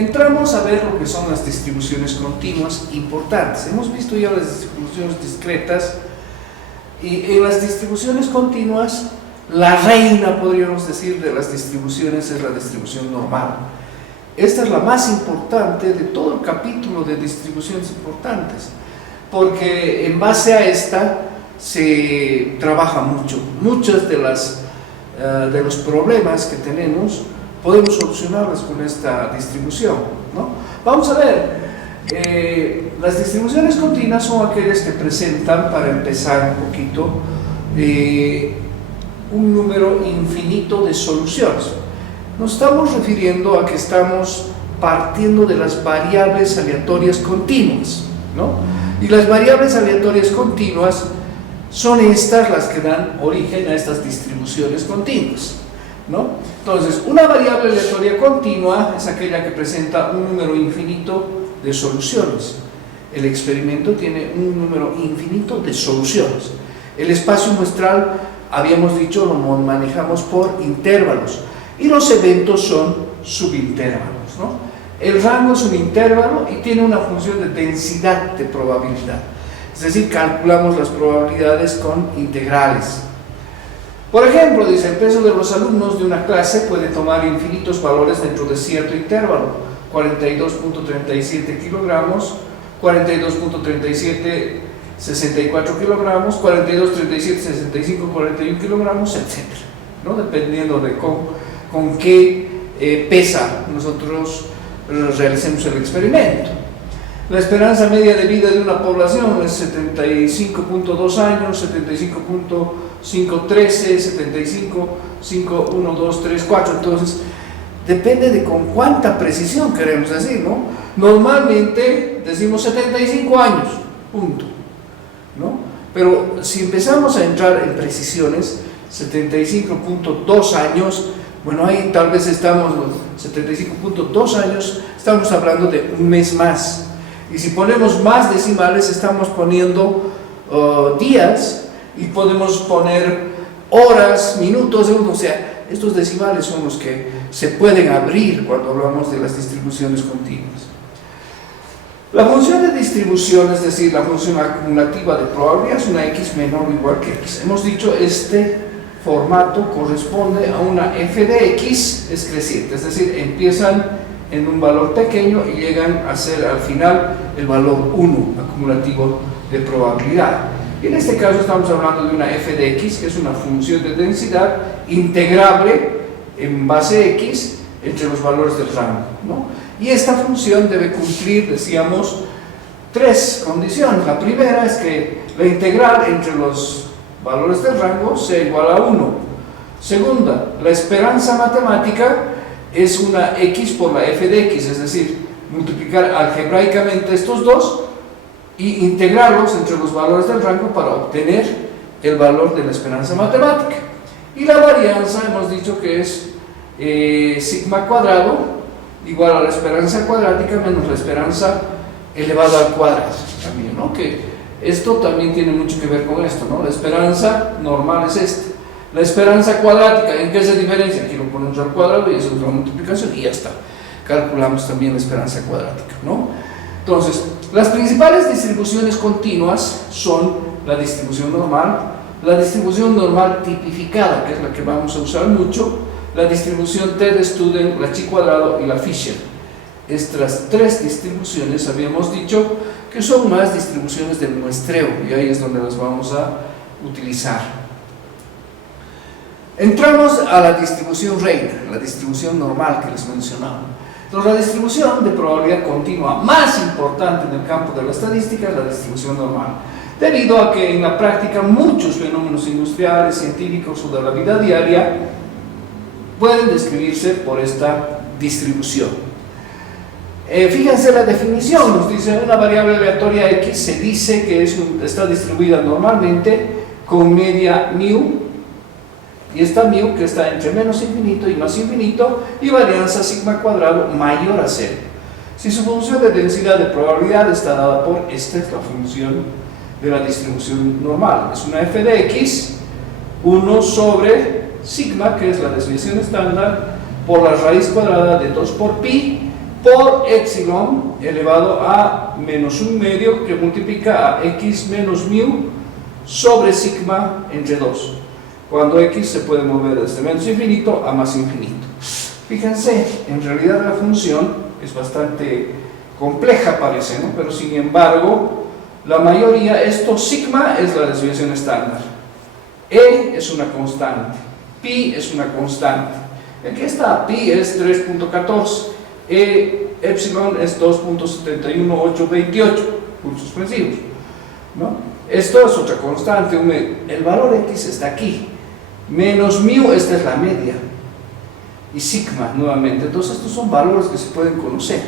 entramos a ver lo que son las distribuciones continuas importantes. Hemos visto ya las distribuciones discretas, y en las distribuciones continuas, la reina, podríamos decir, de las distribuciones es la distribución normal. Esta es la más importante de todo el capítulo de distribuciones importantes, porque en base a esta se trabaja mucho. Muchos de los problemas que tenemos podemos solucionarlos con esta distribución, ¿no? Vamos a ver. Las distribuciones continuas son aquellas que presentan, para empezar un poquito, un número infinito de soluciones. Nos estamos refiriendo a que estamos partiendo de las variables aleatorias continuas, ¿no? Y las variables aleatorias continuas son estas las que dan origen a estas distribuciones continuas, ¿no? Entonces, una variable aleatoria continua es aquella que presenta un número infinito de soluciones. El experimento tiene un número infinito de soluciones. El espacio muestral, habíamos dicho, lo manejamos por intervalos, y los eventos son subintervalos, ¿no? El rango es un intervalo y tiene una función de densidad de probabilidad, es decir, calculamos las probabilidades con integrales. Por ejemplo, dice, el peso de los alumnos de una clase puede tomar infinitos valores dentro de cierto intervalo: 42.37 kilogramos, 42.37, 64 kilogramos, 42, 37, 65, 41 kilogramos, etc., ¿no? Dependiendo de con qué pesa nosotros realicemos el experimento. La esperanza media de vida de una población es 75.2 años, 75.513, 75.51234. Entonces, depende de con cuánta precisión queremos decir, ¿no? Normalmente decimos 75 años, punto, ¿no? Pero si empezamos a entrar en precisiones, 75.2 años, bueno, ahí tal vez estamos, 75.2 años, estamos hablando de un mes más. Y si ponemos más decimales, estamos poniendo días, y podemos poner horas, minutos, segundos. O sea, estos decimales son los que se pueden abrir cuando hablamos de las distribuciones continuas. La función de distribución, es decir, la función acumulativa de probabilidad, es una x menor o igual que x. Hemos dicho, este formato corresponde a una f de x es creciente, es decir, empiezan en un valor pequeño y llegan a ser al final el valor 1 acumulativo de probabilidad. Y en este caso estamos hablando de una f de x, que es una función de densidad integrable en base x entre los valores del rango, ¿no? Y esta función debe cumplir, decíamos, tres condiciones. La primera es que la integral entre los valores del rango sea igual a 1. Segunda, la esperanza matemática es una x por la f de x, es decir, multiplicar algebraicamente estos dos y integrarlos entre los valores del rango para obtener el valor de la esperanza matemática. Y la varianza, hemos dicho que es sigma cuadrado igual a la esperanza cuadrática menos la esperanza elevada al cuadrado, también, ¿no? Que esto también tiene mucho que ver con esto, ¿no? La esperanza normal es esta. La esperanza cuadrática, ¿en qué se diferencia? Aquí lo ponemos al cuadrado y eso es la multiplicación y ya está. Calculamos también la esperanza cuadrática, ¿no? Entonces, las principales distribuciones continuas son la distribución normal tipificada, que es la que vamos a usar mucho, la distribución T de Student, la chi cuadrado y la Fisher. Estas tres distribuciones habíamos dicho que son más distribuciones de muestreo y ahí es donde las vamos a utilizar. Entramos a la distribución reina, la distribución normal que les mencionaba. Entonces, la distribución de probabilidad continua más importante en el campo de la estadística es la distribución normal, debido a que en la práctica muchos fenómenos industriales, científicos o de la vida diaria pueden describirse por esta distribución. Fíjense la definición, nos dice una variable aleatoria x se dice que está distribuida normalmente con media mu, y esta mu que está entre menos infinito y más infinito, y varianza sigma cuadrado mayor a 0. Si su función de densidad de probabilidad está dada por esta es la función de la distribución normal, es una f de x, 1 sobre sigma, que es la desviación estándar, por la raíz cuadrada de 2 por pi, por epsilon elevado a menos 1/2 que multiplica a x menos mu sobre sigma entre 2, cuando x se puede mover desde menos infinito a más infinito. Fíjense, en realidad la función es bastante compleja, parece, ¿no? Pero sin embargo, la mayoría, esto sigma es la desviación estándar, e es una constante, pi es una constante. Aquí está, pi es 3.14, epsilon es 2.71828 puntos suspensivos, ¿no? Esto es otra constante, el valor x está aquí, menos mu, esta es la media, y sigma nuevamente. Entonces estos son valores que se pueden conocer,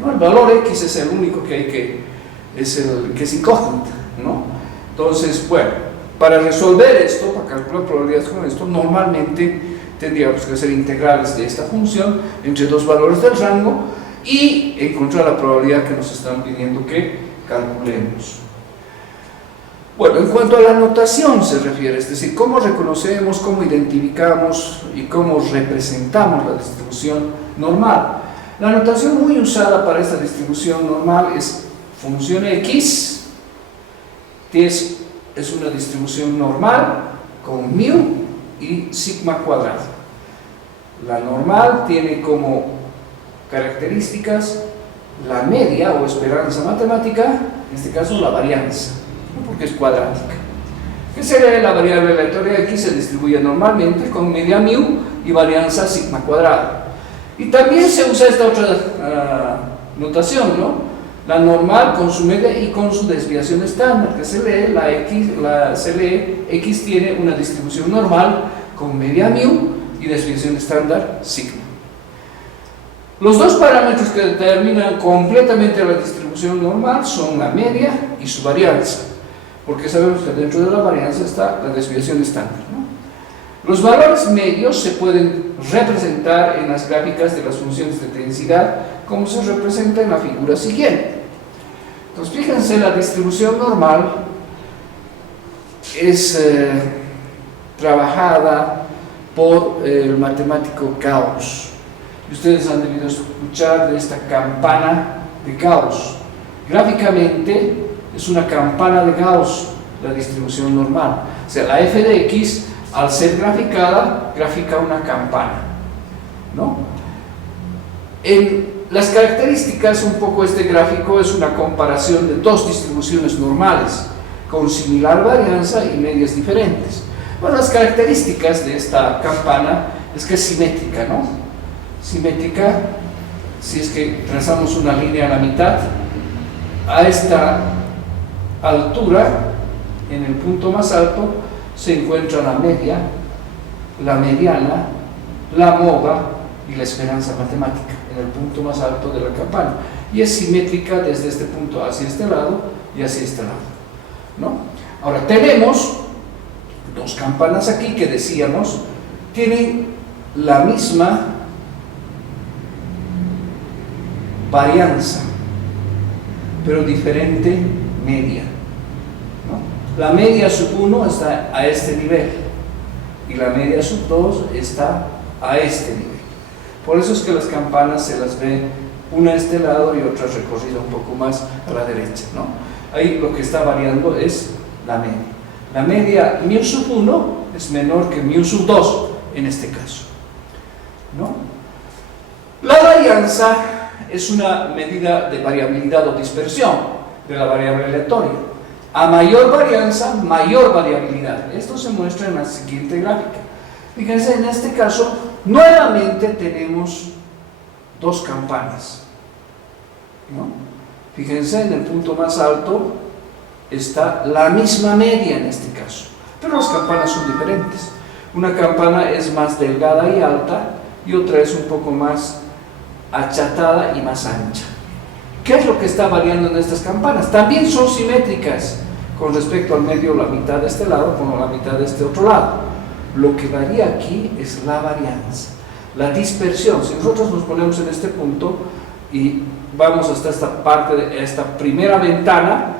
¿no? El valor x es el único que hay que, es el que es incógnita, ¿no? Entonces, bueno, para resolver esto, para calcular probabilidades con esto, normalmente tendríamos que hacer integrales de esta función entre dos valores del rango y encontrar la probabilidad que nos están pidiendo que calculemos. Bueno, en cuanto a la notación se refiere, es decir, cómo reconocemos, cómo identificamos y cómo representamos la distribución normal. La notación muy usada para esta distribución normal es función x, que es una distribución normal con mu y sigma cuadrado. La normal tiene como características la media o esperanza matemática, en este caso la varianza, porque es cuadrática. ¿Qué sería la variable aleatoria? Aquí se distribuye normalmente con media mu y varianza sigma cuadrado. Y también se usa esta otra notación, ¿no? La normal con su media y con su desviación estándar, que se lee, x tiene una distribución normal con media mu y desviación estándar sigma. Los dos parámetros que determinan completamente la distribución normal son la media y su varianza, porque sabemos que dentro de la varianza está la desviación estándar, ¿no? Los valores medios se pueden representar en las gráficas de las funciones de densidad, como se representa en la figura siguiente. Entonces, fíjense, la distribución normal es trabajada por el matemático Gauss. Ustedes han debido escuchar de esta campana de Gauss. Gráficamente es una campana de Gauss la distribución normal. O sea, la f de x, al ser graficada, grafica una campana, ¿no? En las características, un poco este gráfico es una comparación de dos distribuciones normales con similar varianza y medias diferentes. Bueno, las características de esta campana es que es simétrica, ¿no? Simétrica, si es que trazamos una línea a la mitad, a esta altura, en el punto más alto, se encuentra la media, la mediana, la mova y la esperanza matemática, en el punto más alto de la campana. Y es simétrica desde este punto hacia este lado y hacia este lado, ¿no? Ahora, tenemos dos campanas aquí que decíamos tienen la misma varianza, pero diferente media, ¿no? La media sub 1 está a este nivel y la media sub 2 está a este nivel. Por eso es que las campanas se las ve una a este lado y otra recorrida un poco más a la derecha, ¿no? Ahí lo que está variando es la media. La media mu sub 1 es menor que mu sub 2 en este caso, ¿no? La varianza es una medida de variabilidad o dispersión de la variable aleatoria. A mayor varianza, mayor variabilidad. Esto se muestra en la siguiente gráfica. Fíjense, en este caso, nuevamente tenemos dos campanas, ¿no? Fíjense, en el punto más alto está la misma media en este caso, pero las campanas son diferentes. Una campana es más delgada y alta y otra es un poco más achatada y más ancha. ¿Qué es lo que está variando en estas campanas? También son simétricas con respecto al medio, la mitad de este lado con la mitad de este otro lado. Lo que varía aquí es la varianza, la dispersión. Si nosotros nos ponemos en este punto y vamos hasta esta parte de esta primera ventana,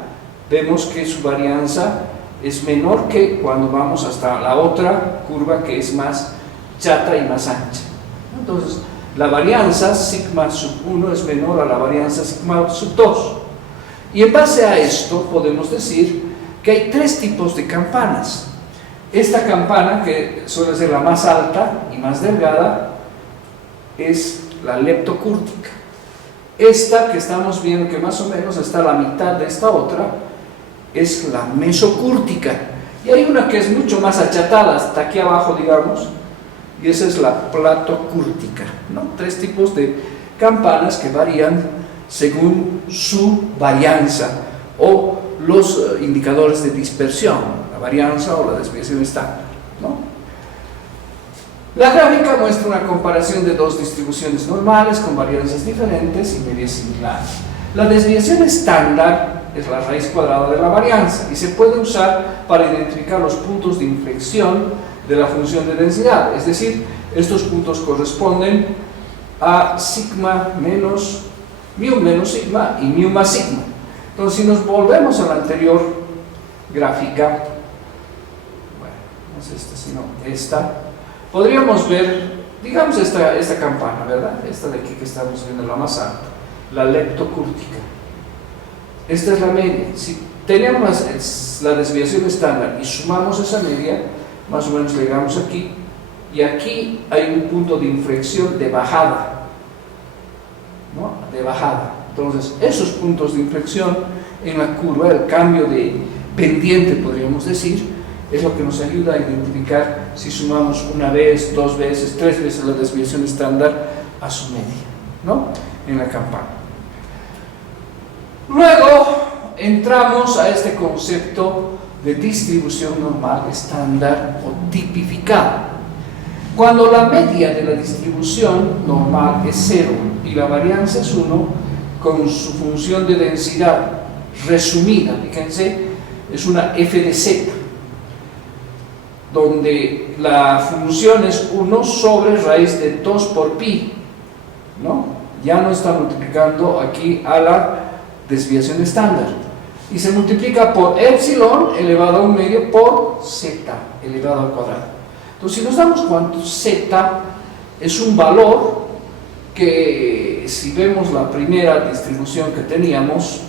vemos que su varianza es menor que cuando vamos hasta la otra curva que es más chata y más ancha. Entonces, La varianza sigma sub 1 es menor a la varianza sigma sub 2. Y en base a esto podemos decir que hay tres tipos de campanas. Esta campana, que suele ser la más alta y más delgada, es la leptocúrtica. Esta que estamos viendo, que más o menos está a la mitad de esta otra, es la mesocúrtica. Y hay una que es mucho más achatada, hasta aquí abajo, digamos, y esa es la platocúrtica, ¿no? Tres tipos de campanas que varían según su varianza o los indicadores de dispersión, la varianza o la desviación estándar, ¿no? La gráfica muestra una comparación de dos distribuciones normales con varianzas diferentes y medias similares. La desviación estándar es la raíz cuadrada de la varianza y se puede usar para identificar los puntos de inflexión de la función de densidad, es decir, estos puntos corresponden a sigma menos mu menos sigma y mu más sigma. Entonces, si nos volvemos a la anterior gráfica, bueno, no es esta, sino esta, podríamos ver, digamos, esta campana, ¿verdad? Esta de aquí que estamos viendo, la más alta, la leptocúrtica. Esta es la media. Si tenemos la desviación estándar y sumamos esa media, más o menos llegamos aquí, y aquí hay un punto de inflexión de bajada, ¿no? De bajada. Entonces, esos puntos de inflexión en la curva, el cambio de pendiente, podríamos decir, es lo que nos ayuda a identificar si sumamos una vez, dos veces, tres veces la desviación estándar a su media, ¿no? En la campana. Luego entramos a este concepto de distribución normal estándar o tipificada. Cuando la media de la distribución normal es 0 y la varianza es 1, con su función de densidad resumida, fíjense, es una f de z, donde la función es 1 sobre raíz de 2 por pi, ¿no? Ya no está multiplicando aquí a la desviación estándar, y se multiplica por epsilon elevado a un medio por z elevado al cuadrado. Entonces, si nos damos cuenta, z es un valor que, si vemos la primera distribución que teníamos,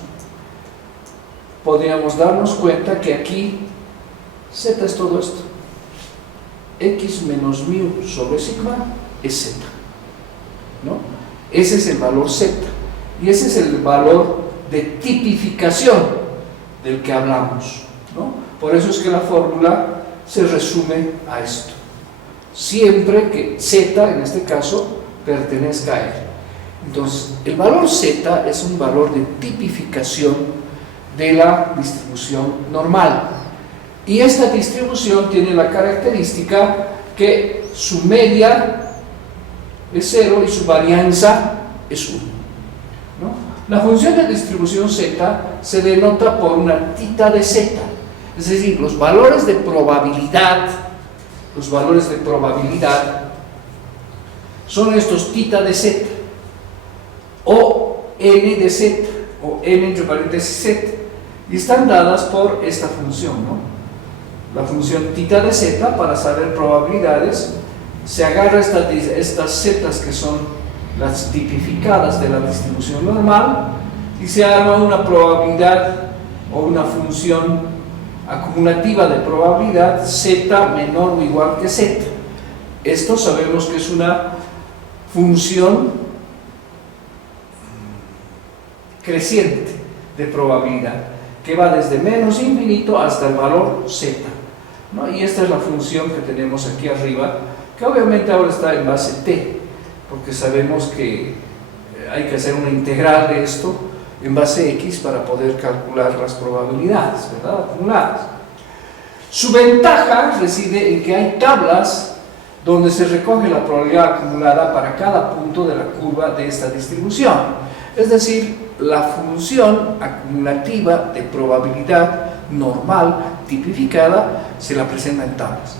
podríamos darnos cuenta que aquí z es todo esto. X menos mu sobre sigma es z, ¿no? Ese es el valor z, y ese es el valor de tipificación del que hablamos, ¿no? Por eso es que la fórmula se resume a esto, siempre que z, en este caso, pertenezca a él. Entonces, el valor z es un valor de tipificación de la distribución normal, y esta distribución tiene la característica que su media es 0 y su varianza es 1, ¿no? La función de distribución z se denota por una tita de z, es decir, los valores de probabilidad son estos tita de z, o n de z, o n entre paréntesis z, y están dadas por esta función, ¿no? La función tita de z, para saber probabilidades, se agarra estas zetas que son las tipificadas de la distribución normal, y se arma una probabilidad o una función acumulativa de probabilidad z menor o igual que z. Esto sabemos que es una función creciente de probabilidad, que va desde menos infinito hasta el valor z, ¿no? Y esta es la función que tenemos aquí arriba, que obviamente ahora está en base t, porque sabemos que hay que hacer una integral de esto en base x para poder calcular las probabilidades, ¿verdad?, acumuladas. Su ventaja reside en que hay tablas donde se recoge la probabilidad acumulada para cada punto de la curva de esta distribución. Es decir, la función acumulativa de probabilidad normal tipificada se la presenta en tablas.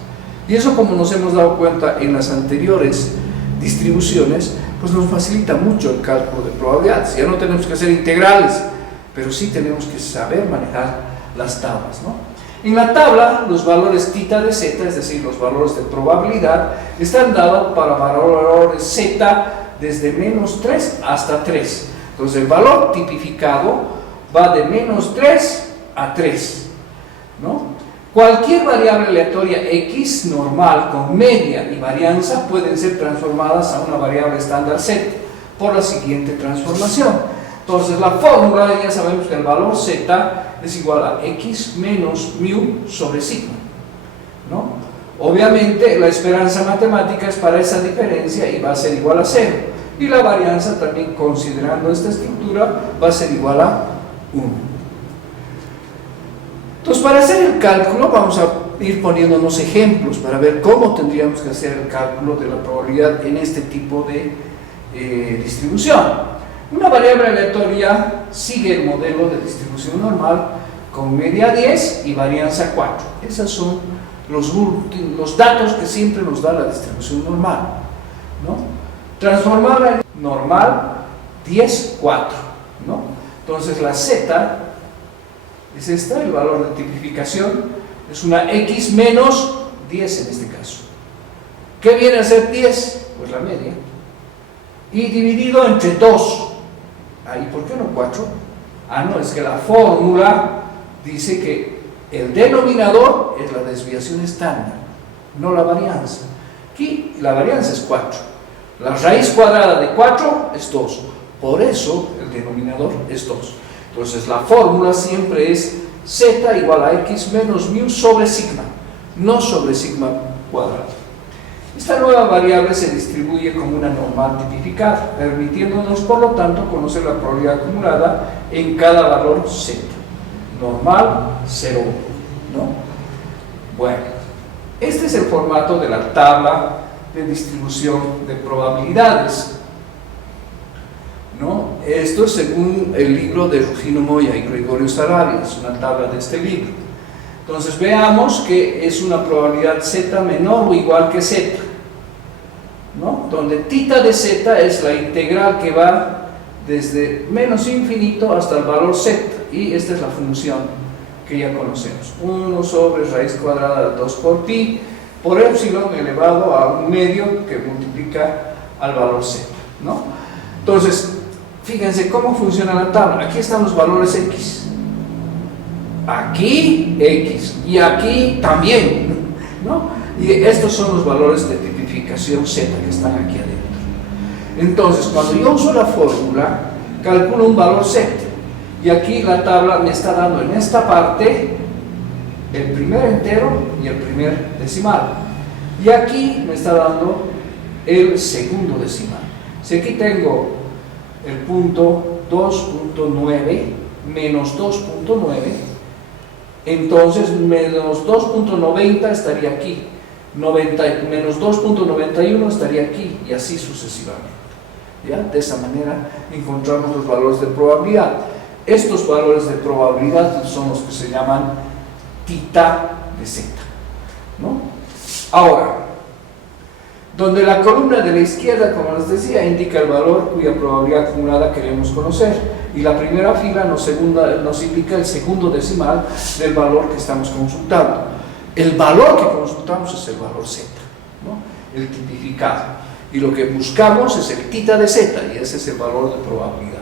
Y eso, como nos hemos dado cuenta en las anteriores distribuciones, pues nos facilita mucho el cálculo de probabilidades. Ya no tenemos que hacer integrales, pero sí tenemos que saber manejar las tablas, ¿no? En la tabla, los valores tita de z, es decir, los valores de probabilidad, están dados para valores z desde menos 3 hasta 3. Entonces el valor tipificado va de menos 3 a 3, ¿no? Cualquier variable aleatoria X normal con media y varianza pueden ser transformadas a una variable estándar Z por la siguiente transformación. Entonces la fórmula, ya sabemos que el valor Z es igual a X menos mu sobre sigma, ¿no? Obviamente la esperanza matemática es para esa diferencia y va a ser igual a 0. Y la varianza también, considerando esta estructura, va a ser igual a 1. Entonces, para hacer el cálculo vamos a ir poniéndonos ejemplos para ver cómo tendríamos que hacer el cálculo de la probabilidad en este tipo de distribución. Una variable aleatoria sigue el modelo de distribución normal con media 10 y varianza 4. Esos son los datos que siempre nos da la distribución normal, ¿no? Transformarla en normal 10, 4, ¿no? Entonces la Z es esta, el valor de tipificación es una X menos 10 en este caso. ¿Qué viene a ser 10? Pues la media. Y dividido entre 2. Ahí, ¿por qué no 4? Ah, no, es que la fórmula dice que el denominador es la desviación estándar, no la varianza. Aquí la varianza es 4. La raíz cuadrada de 4 es 2. Por eso el denominador es 2. Entonces la fórmula siempre es Z igual a X menos mu sobre sigma, no sobre sigma cuadrado. Esta nueva variable se distribuye como una normal tipificada, permitiéndonos por lo tanto conocer la probabilidad acumulada en cada valor Z. Normal 0,1, ¿no? Bueno, este es el formato de la tabla de distribución de probabilidades, ¿no? Esto es según el libro de Rufino Moya y Gregorio Sarabia, es una tabla de este libro. Entonces veamos que es una probabilidad Z menor o igual que Z, ¿no? Donde tita de Z es la integral que va desde menos infinito hasta el valor Z, y esta es la función que ya conocemos, 1 sobre raíz cuadrada de 2 por pi por epsilon elevado a un medio que multiplica al valor Z, ¿no? Entonces, fíjense cómo funciona la tabla. Aquí están los valores X, aquí X y aquí también, ¿no? Y estos son los valores de tipificación Z que están aquí adentro. Entonces, cuando yo uso la fórmula, calculo un valor Z, y aquí la tabla me está dando en esta parte el primer entero y el primer decimal, y aquí me está dando el segundo decimal. Si aquí tengo el punto 2.9 menos 2.9, entonces menos 2.90 estaría aquí, menos 2.91 estaría aquí, y así sucesivamente, ¿ya? De esa manera encontramos los valores de probabilidad. Estos valores de probabilidad son los que se llaman tita de Z, ¿no? Ahora, donde la columna de la izquierda, como les decía, indica el valor cuya probabilidad acumulada queremos conocer, y la primera fila nos indica el segundo decimal del valor que estamos consultando. El valor que consultamos es el valor Z, ¿no? El tipificado, y lo que buscamos es el tita de Z, y ese es el valor de probabilidad.